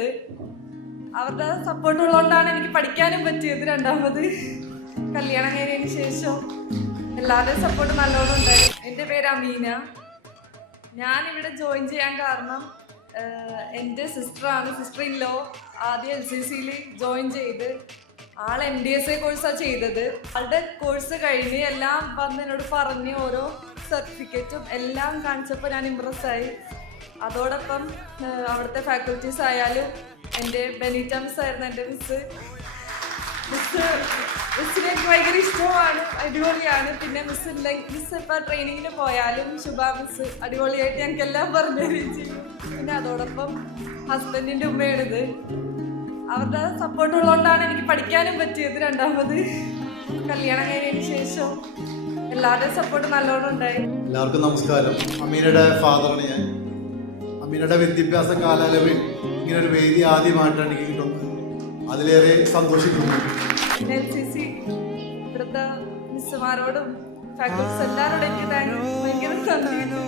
ഉമ്മയാണിത്. അവരുടെ സപ്പോർട്ട് ഉള്ളതുകൊണ്ടാണ് എനിക്ക് പഠിക്കാനും പറ്റിയത്. രണ്ടാമത് കല്യാണം കഴിഞ്ഞതിന് ശേഷം എല്ലാവരുടെയും സപ്പോർട്ട് നല്ലോണം ഉണ്ടായി. എൻ്റെ പേര് അമീന. ഞാനിവിടെ ജോയിൻ ചെയ്യാൻ കാരണം എൻ്റെ സിസ്റ്റർ ഇൻ ലോ ആദ്യം LCCയിൽ ജോയിൻ ചെയ്ത് ആൾ MDSA കോഴ്സാണ് ചെയ്തത്. ആളുടെ കോഴ്സ് കഴിഞ്ഞ് എല്ലാം വന്ന് എന്നോട് പറഞ്ഞ് ഓരോ സർട്ടിഫിക്കറ്റും എല്ലാം കാണിച്ചപ്പോൾ ഞാൻ ഇമ്പ്രസ്സായി. അതോടൊപ്പം അവിടുത്തെ ഫാക്കൽറ്റീസ് ആയാലും എൻ്റെ ബെനീറ്റ മിസ് ആയിരുന്നു എൻ്റെ മിസ്സിനെ എനിക്ക് ഭയങ്കര ഇഷ്ടമാണ്, അടിപൊളിയാണ്. പിന്നെ മിസ് ഇപ്പോൾ ട്രെയിനിങ്ങിന് പോയാലും ശുഭ മിസ് അടിപൊളിയായിട്ട് ഞങ്ങൾക്ക് എല്ലാം പറഞ്ഞു തരികയും ചെയ്യും. പിന്നെ അതോടൊപ്പം ഹസ്ബൻഡിൻ്റെ ഉമ്മയാണിത്. അവരുടെ സപ്പോർട്ട് ഉള്ളതുകൊണ്ടാണ് എനിക്ക് പഠിക്കാനും പറ്റിയത്. രണ്ടാമത് കല്യാണം കഴിഞ്ഞതിന് ശേഷം എല്ലാവരുടെയും സപ്പോർട്ട് നല്ലോണം ഉണ്ടായി. എല്ലാവർക്കും നമസ്കാരം. അമീനയുടെ ഫാദറാണ് ഞാൻ. അമീനയുടെ വിദ്യാഭ്യാസ കാലയളവിൽ ഇങ്ങനൊരു വേദി ആദ്യമായിട്ടാണ് എനിക്ക് കിട്ടുന്നത്. അതിലേറെ സന്തോഷിക്കുന്നു. LCC ഇവിടുത്തെ മിസ്സുമാരോടും ഫാക്കൽറ്റീസ് എല്ലാവരോടും എനിക്ക് ഭയങ്കര നന്ദി.